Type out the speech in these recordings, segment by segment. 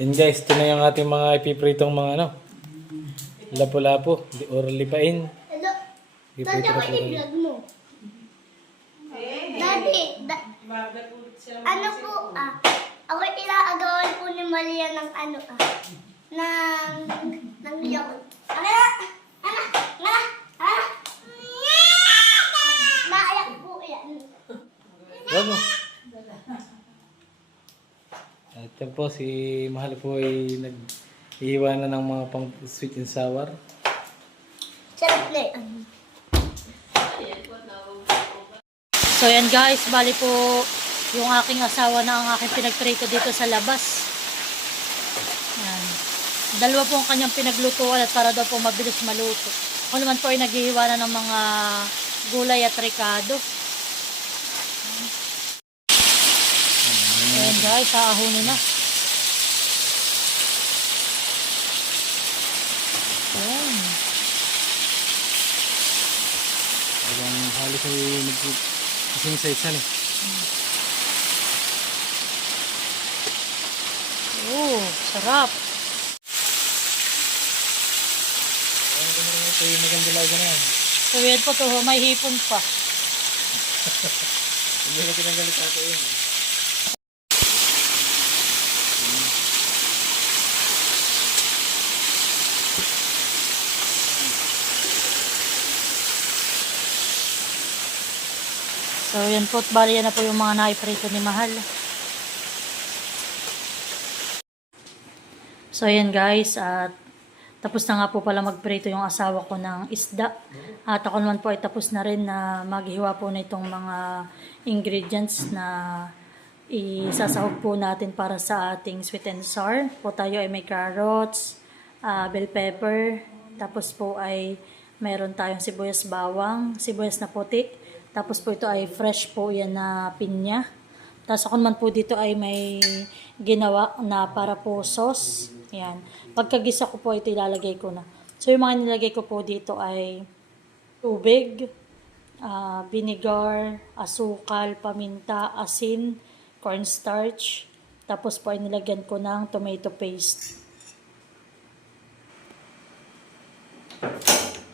Yun guys, ito na yung ating mga ipipritong mga ano, lapu-lapu or lipain. Hello. Daddy, Iprito ako na po tayo. i-vlog mo. Daddy, ano po ako ilaagawan po ni Maria ng ano ng yogurt. Naayak po yan. Wag mo. At yan po, si Mahal po ay nag-iiwanan ng mga pang sweet and sour. Siyempre. So yan guys, bali po yung aking asawa na ang aking pinagprito dito sa labas. Yan. Dalawa po ang kanyang pinaglutuan at para daw po mabilis maluto. Ako naman po ay naghihiwa na ng mga gulay at ricado. Ayan guys, aahunin na. Ayan. Habang halos ay nag-ising sa isa eh. Oh, sarap. Ayan ko na rin ito yung maganda lang na yan. So yan po to, may hipon pa. Hindi na tinanggalit ako yun. So yan po, bali yan na po yung mga naiprito ni Mahal. So yan guys, at tapos na nga po pala magprito yung asawa ko ng isda. At ako naman po ay tapos na rin na maghiwa po na itong mga ingredients na isasahog po natin para sa ating sweet and sour. Po tayo ay may carrots, bell pepper, tapos po ay meron tayong sibuyas bawang, sibuyas na puti. Tapos po ito ay fresh po yan na pinya. Tapos ako naman po dito ay may ginawa na para po sauce. Yan. Pagkagisa ko po ito ilalagay ko na. So yung mga nilagay ko po dito ay tubig, vinegar, asukal, paminta, asin, cornstarch. Tapos po ay nilagyan ko ng tomato paste.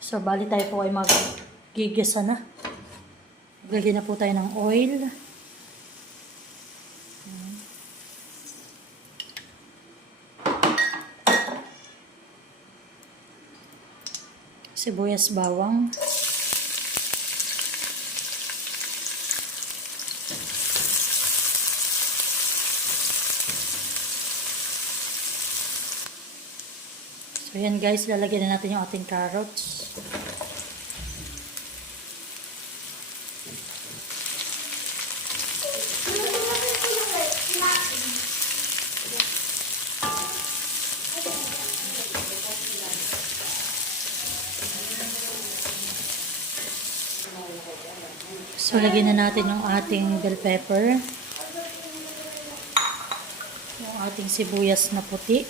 So bali tayo po ay magigisa na. Lagyan na po tayo ng oil. Sibuyas bawang. So yan guys, lalagyan na natin yung ating carrots. So, lagyan na natin yung ating bell pepper. Yung ating sibuyas na puti.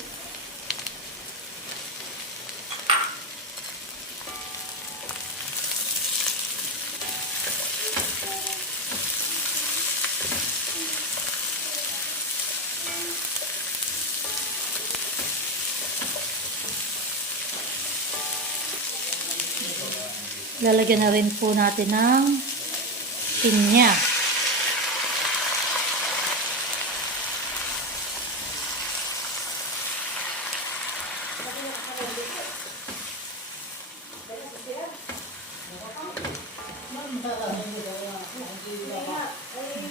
Lalagyan na rin po natin ng pinya.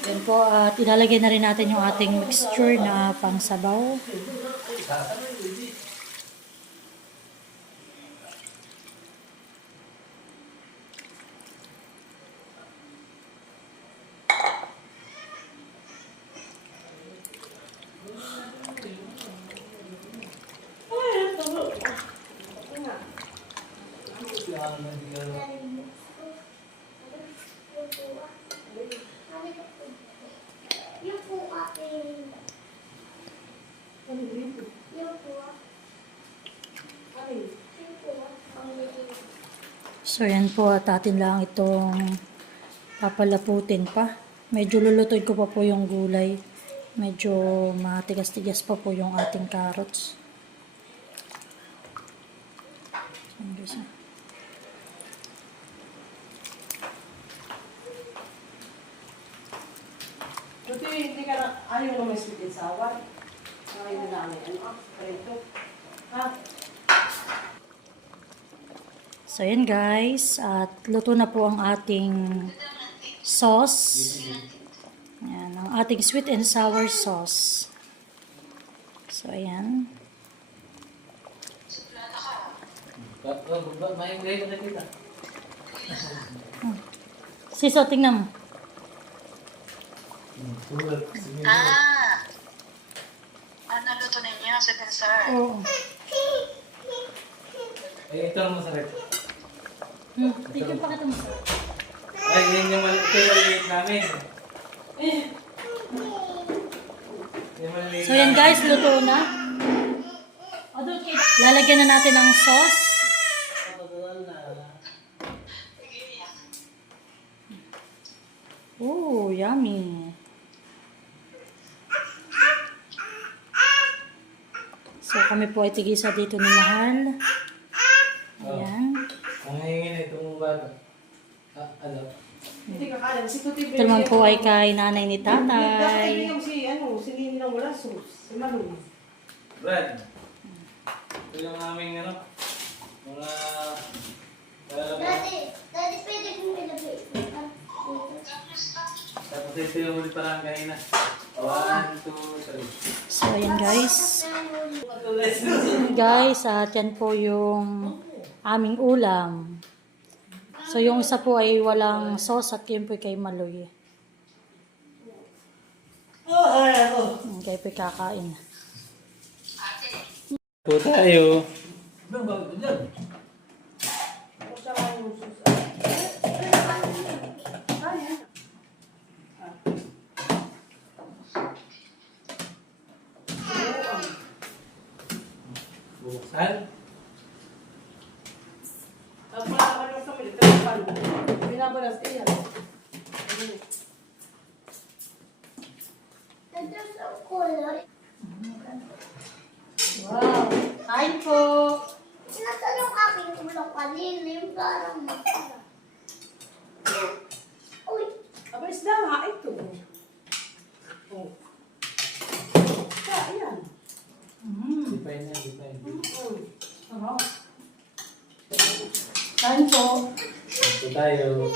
Yan po, at ilalagay na rin natin yung ating mixture na pangsabaw. Yung po aking... Yung po So, yan po, at atin lang itong papalaputin pa. Medyo lulutuin ko pa po yung gulay. Medyo matigas-tigas pa po yung ating carrots. Ayan guys. Buti hindi ka na, ayaw na may sweet and sour. Ayaw na namin, prito. Ha? So, yan guys. At luto na po ang ating sauce. Ayan, ang ating sweet and sour sauce. So, ayan. Maingay ko na kita. Siso, tingnan mo. Naluto ninyo sa dessert. Oo. Eh, ito ang masarap. Tingnan pa kita mo. Ay, yun yung ito yung maliit namin. Yung maliit So, yan guys, luto na. Lalagyan na natin ng sauce. Oh, yummy. So, kami po ay tigisa dito ni Mahal. Ayan. Ang hingin na itong bata. Ano? Hindi ka kaya. Si Kuti Ito naman po ay kay nanay ni Tatay. tatay. Si Nini ng wala sauce. Si Malu. Brad. Ito yung aming ano. Mga... Daddy, pwede kong ilagay. Tapos ito yung huli parang kanina. 1, 2, 3. So, ayan guys. Guys, at yan po yung aming ulam. So, yung isa po ay walang sauce at yun po kay Maloy. Yung kayo po kakain. Po tayo. Buksan. Ang mga sa mga telepan. Binabalas iyan. Nandiyan sa kulay. Wow! Kain po! Nasaan yung aking ulang palilim? Parang masarap. Uy! Aba, isda nga ito. Oh. Ayan. Dipay na, dipay. Kain po! Ito tayo.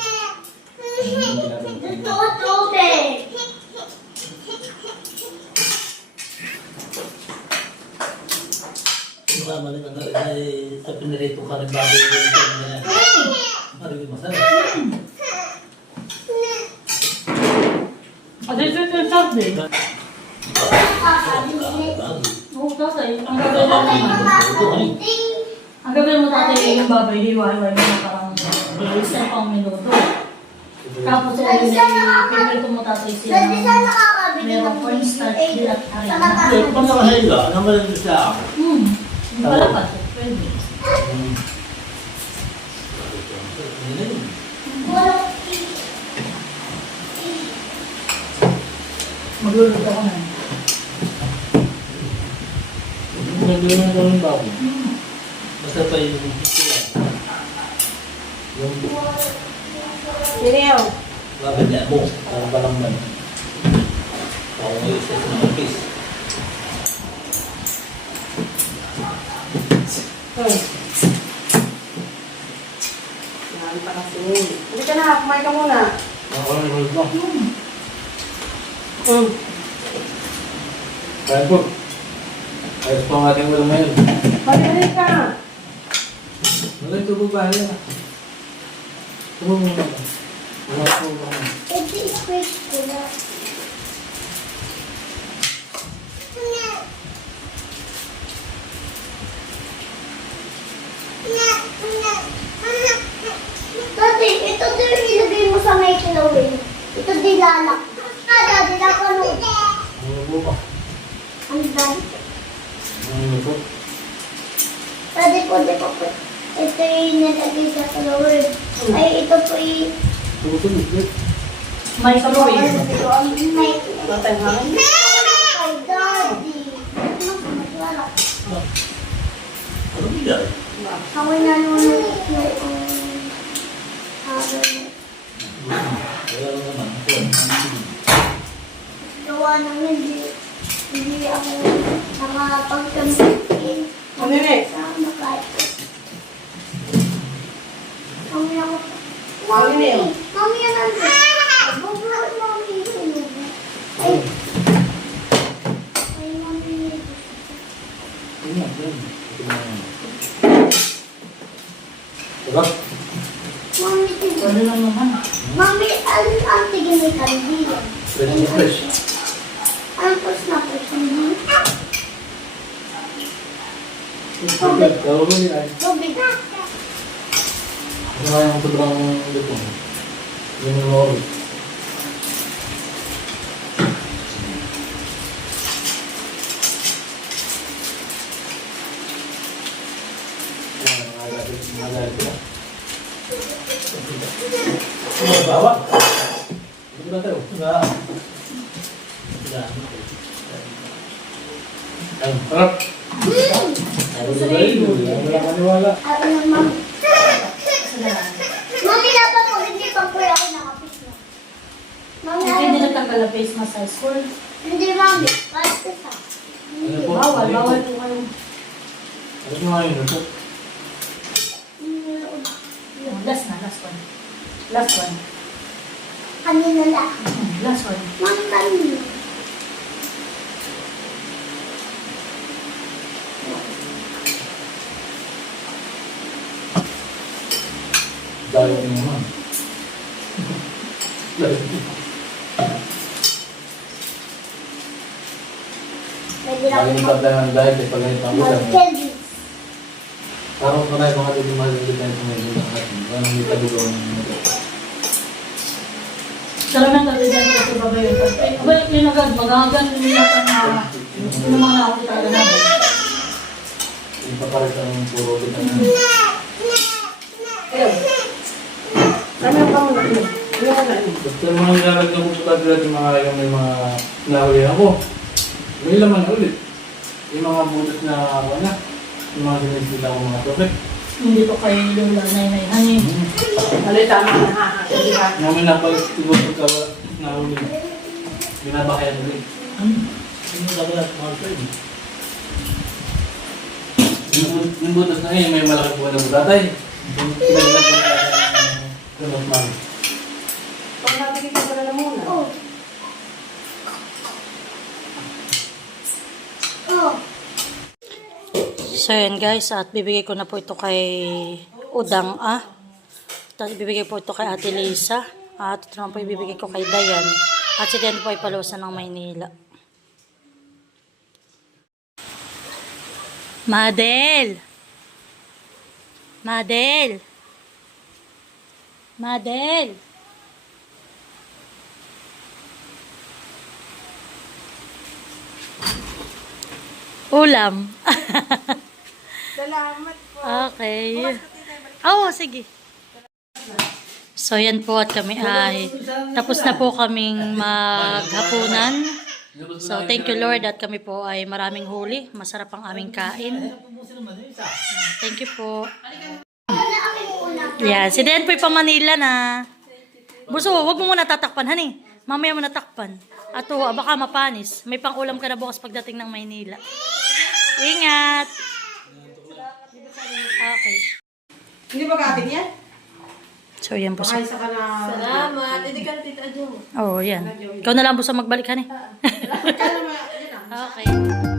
Ito, tubig! Mama rin ang ay sa pinirito ka rin bago yung niya. Marami masarap. Ito yung sabi. Oo, tatay. Ang gagawin mo ang gagawin mo tatay yung babay, hiwa-hiwa mo na parang isa pang minuto. Tapos ulit pipirito mo tatay siya Daddy, saan ng nakakabili merong ng cornstarch bilat Sa harina. Hindi, kung nakahila, naman lang siya. Yung palapat, pwede. Magluluto ako na. Nagawin ko rin bago. Basta pa yung yung Siniyaw. bakit niya mo, parang balamban. Parang may isa sa mga piece. Yan pa kasi. Hindi ka na, kumain ka muna. Ako rin rin mo. Kaya po. Ayos po ang ating ulam ngayon. Balik ka. Wala ito po ba? Tumo mo na. Wala po ba? Ito i-squish ko na. Daddy, ito din ilagay mo sa may kilawin. Ito din lalak. Daddy, nakalong. Ano po ba? Ang daddy. Ano po? Daddy po, di po po. Ito yung nilagay sa kilawin. Ay, ito po yung... Tutuloy. May kalawin. May... Matay hangin. Dahil. Ako'y nalulungkot noong araw na Wala lang naman. gawa ng hindi ako nakapagkampitin. Ano yun eh? Sama kahit. Mami ako. Ano yun? Mami yan nandun. Bubulot mami yun. Ay. Ay, mami yun. Diba? Mami, tigil. Ano lang naman. Mami, ang tigil ni Candy. Fresh na fresh. Ang pus na pus. Tubig. Kalo mo yun ay. Tubig. Ano nga yung sobrang luto? Yun yung lori. Magalit ko. Bawa. Hindi ba tayo? Ay, harap. Ako sa galing. Wala maniwala. Ano na, mami? Mami, dapat po, hindi pa po ako nakapis na. Mami, Hindi ayaw. nagtanggal ang face mask sa school. Hindi, mami. Kahit isa. Ano po? Bawal po kayo. Ano po nga yun? Luto? Last na, last one. Last one. Kanina lang. Last one. Mami, kanina. Dahil din naman. Pwede Lagi natin yung tabla ng diet eh, pag ganito ang ulam. mag-candy. Parang kung tayo mga dito malilit na itong medyo na natin. Parang hindi tagugaw ng ito. Sarap ng tabi dyan ko ito babayo. Aba, yun agad. Magagan yun na na yung mga nakakita talaga namin. Yung papalit ang puro dito. Ayun. Ano yung pamuna? Ano? Ano yung ano? Basta yung mga nilalagyan ko sa tabla yung mga yung may mga nahuli ako. May laman na ulit. Yung mga butas na ako na. Yung mga sinisita ko mga topet. Hindi ko kayo yung lanay na yun. Ano yung tama na ha? Di ba? Namin napag siguro pagka nahuli na. Binabakayan ulit. Ano sabi natin mga friend? Yung butas na ngayon, may malaki po na butatay. Yung pinaglag ko na ng mami. Pag nabigay ka pala na muna. Oh. Oh. So yun guys, at bibigay ko na po ito kay Udang Tapos ibibigay po ito kay Ate Lisa. At ito naman po ibibigay ko kay Dayan. At si Dayan po ay palusan ng Maynila. Madel! Madel! Madel! Ulam. Salamat po. Okay. Oo, sige. So, yan po at kami ay tapos na po kaming maghapunan. So, thank you Lord at kami po ay maraming huli. Masarap ang aming kain. Thank you po. Yan, si Den po pa Manila na. Buso, wag mo muna tatakpan, honey. Mamaya mo natakpan. Ato, baka mapanis. May pang-ulam ka na bukas pagdating ng Maynila. Ingat! Okay. Hindi ba kating yan? So, yan po. Baka isa ka na... Salamat. Hindi ka na tita Jo. Oh, yan. Ikaw na lang po sa magbalik, honey. Kaya naman, yan ah. Okay.